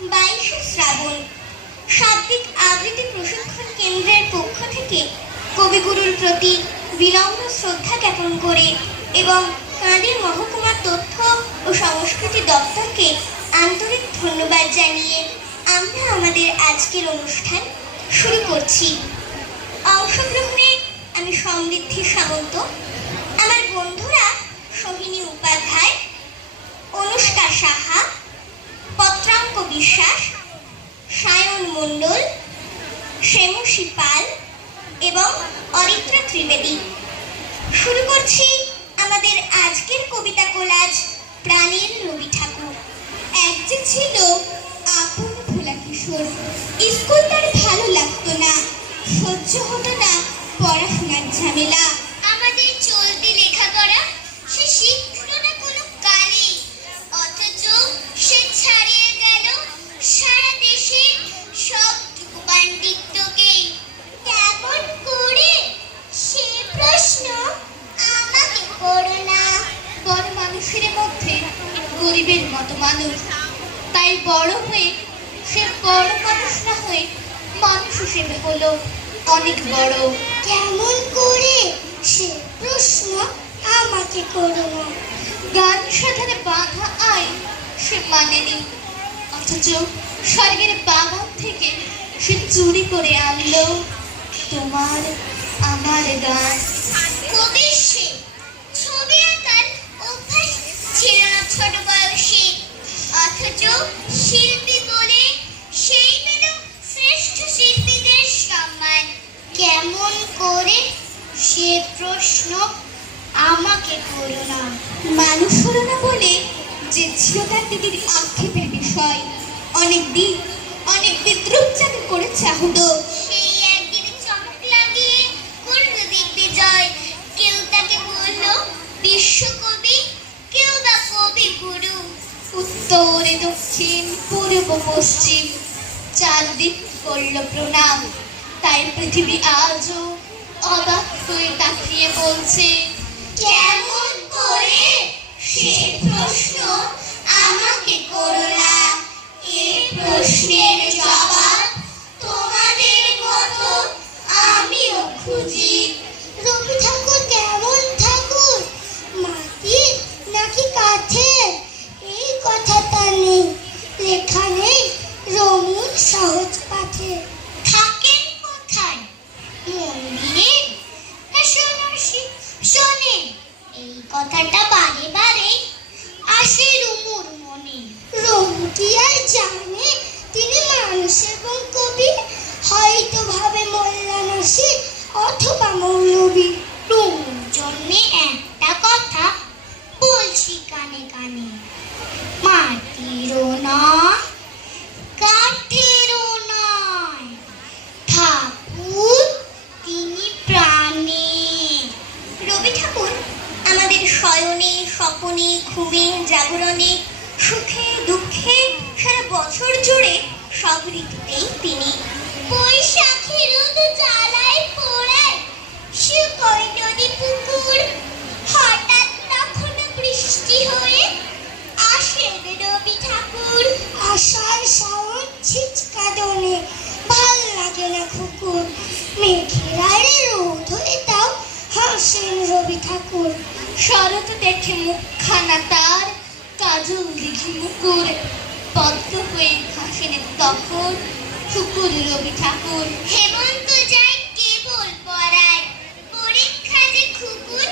বাইশে শ্রাবণ। শাব্দিক আবৃত্তি প্রশিক্ষণ কেন্দ্রের পক্ষ থেকে কবিগুরুর প্রতি বিনম্র শ্রদ্ধা জ্ঞাপন করে এবং কাঁদির মহকুমার তথ্য ও সংস্কৃতি দপ্তরকে আন্তরিক ধন্যবাদ জানিয়ে আমরা আমাদের আজকের অনুষ্ঠান শুরু করছি। অংশগ্রহণে আমি সমৃদ্ধি সামন্ত, আমার বন্ধুরা সোহিনী উপাধ্যায়, অনুষ্কা সাহা শ্রেমসী পাল এবং অরিত্রা ত্রিবেদী। শুরু করছি আমাদের আজকের কবিতা কোলাজ প্রাণীর রবি ঠাকুর। এক যে ছিল আপন ভোলা কিশোর। স্কুল তার ভালো লাগতো না, সহ্য হতো না পড়াশোনার ঝামেলা। আমাদের চলতি লেখাপড়া মানুষের মধ্যে গরিবের মতো মানুষ। তাই বড় হয়ে সে বড় মানুষ না হয়ে মানুষ হিসেবে হলো অনেক বড়। কেমন করে? সে প্রশ্ন আমাকে করো না। গান সাধনে বাধা আইন সে মানেনি। অথচ স্বর্গের বাগান থেকে সে চুরি করে আনলো। তোমার আমার গান। কবি শিল্পী বলে সেই শ্রেষ্ঠ শিল্পীদের সম্মান। কেমন করে সে প্রশ্ন আমাকে করো না। মানুষ হলো না বলে যে ছিল তার দিদির বিষয়। অনেক দিন, অনেক বিদ্রুপ চাকরি করেছে আহত। উত্তরে দক্ষিণ, পূর্ব পশ্চিম। চারদিক করল প্রণাম। তাই পৃথিবী আজও অবাক হয়ে তাকিয়ে বলছে, কেমন করে সে প্রশ্ন আমাকে করো না এই প্রশ্নের জবাব কথাটা বারে বারে আসে রুমুর মনে। রুমু কি আর জানে তিনি মানুষ এবং কবি, হয়তো ভাবে মোল্লা নাসির অথবা মৌলবী রুমুর জন্য একটা কথা বলছি কানে কানে মাটিরও নয় কাঠেরও নয় ঠাকুর তিনি প্রাণী রবি ঠাকুর আমাদের শয়নে স্বপনে, ঘুমে, জাগরণে, সুখে, দুঃখে, সারা বছর জুড়ে সব ঋতুতেই তিনি বৈশাখী রোদ জ্বালায় পোড়ায়। শুকোয় নদী পুকুর, হঠাৎ তখন বৃষ্টি হয়ে আসেন রবি ঠাকুর। আষাঢ় শ্রাবণ ছিচকা দোনে ভালো লাগে না কুকুর। মেঘের আড়ে রোদ হয়ে তাও হাসেন রবি ঠাকুর। শরৎ দেখে মুখখানা তার, কাজল দেখি মুকুর, পদ্ম হয়ে হাসেন তখন কুকুর রবি ঠাকুর। হেমন্ত যায় কেবল পড়ায়, পরীক্ষা খুকুর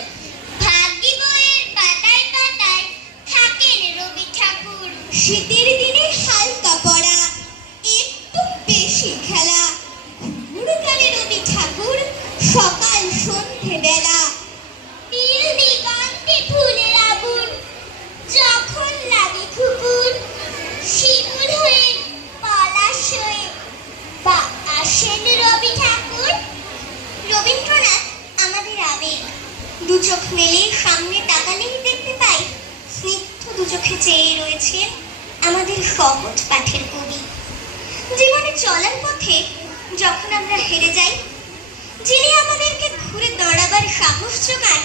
পাতায় পাতায় রবি ঠাকুর। শীতের দিনে হালকা পড়া, একটু বেশি খেলা। ঘুরকালে রবি ঠাকুর সকাল সন্ধে বেলা নীল দিগন্তে ফুলের আগুন যখন লাগে খুকুর শিমুল হয়ে পলাশ হয়ে বা আসেন রবি ঠাকুর। রবীন্দ্রনাথ আমাদের আবেগ। দু চোখ মেলে সামনে তাকালেই দেখতে পাই, স্নিগ্ধ দু চোখে চেয়ে রয়েছে আমাদের সহজ পাঠের কবি। জীবনে চলার পথে যখন আমরা হেরে যাই, যিনি আমাদেরকে ঘুরে দাঁড়াবার সাহস যোগান,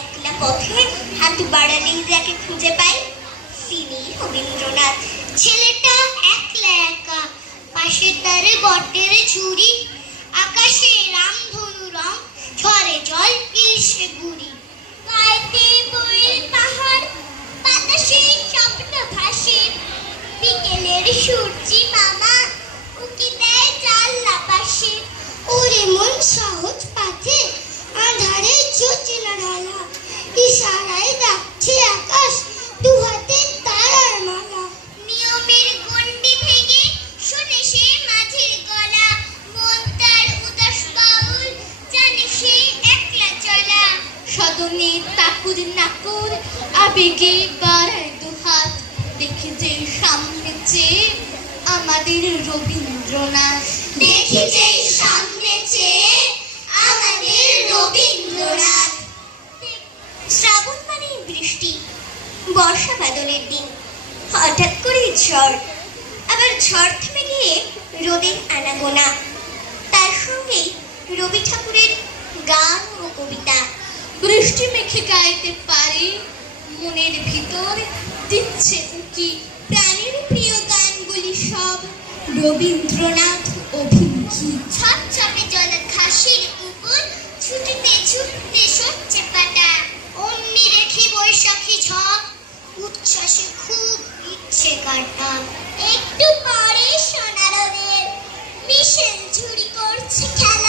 একলা পথে হাত বাড়ালেই যাকে খুঁজে পাই, তিনি রবীন্দ্রনাথ। ছেলেটা একলা তার বটের ছুরি, আকাশে রামধনু রং ঝরে জল ইলশে গুড়ি। গাইতে বইয়ের পাহাড়, বাতাসে শব্দ ভাসে, বিকেলের সূর্যি আমাদের রবীন্দ্রনাথ দেখি যে সামনে চেয়ে আমাদের রবীন্দ্রনাথ। শ্রাবণ মানে বৃষ্টি, বর্ষা বাদলের দিন। হঠাৎ করে ঝড়, আবার ঝড় থেমে গিয়ে রোদের আনাগোনা। তার সঙ্গেই রবি ঠাকুরের গান ও কবিতা। বৃষ্টি মেখে গাইতে পারে, মনের ভিতর দিচ্ছে উকি। রবীন্দ্রনাথ অভিমুখী। ছপছপে জল ঘাসের উপর ছুটিতে ছুটতে সচ্ছে পাটা অমনি রেখি বৈশাখী ঝড়, উচ্ছ্বাসে খুব ইচ্ছে কাটা। একটু পরে সোনারদের মিশেল ঝুড়ি করছে খেলা।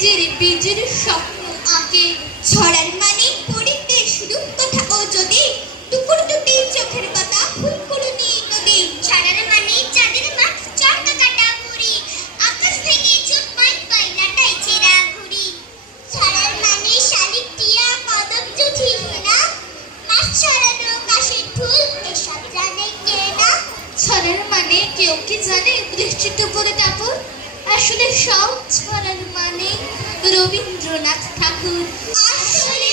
হিজির বিজির স্বপ্ন আঁকে। ছড়ার মানে পড়িতে শুধু কথা ও যদি। টুকুর টুটি চোখের পাতা ফুল করুনি নদী। ছাড়ার মানে চাঁদের মাঠ চরকা কাটা বুড়ি আকাশ থেকে চোখ পাই পাই নাটাই ছেঁড়া ঘুড়ি। ছাড়ার মানে শালিক টিয়া কদম জুঠি না মাছ ছড়ানো কাশের ফুল এসব জানে কে না? ছড়ার মানে কেউ কি জানে? বৃষ্টিতে পড়ে কাপড় আসলে সব ছড়ার মানে রবীন্দ্রনাথ ঠাকুর আসলে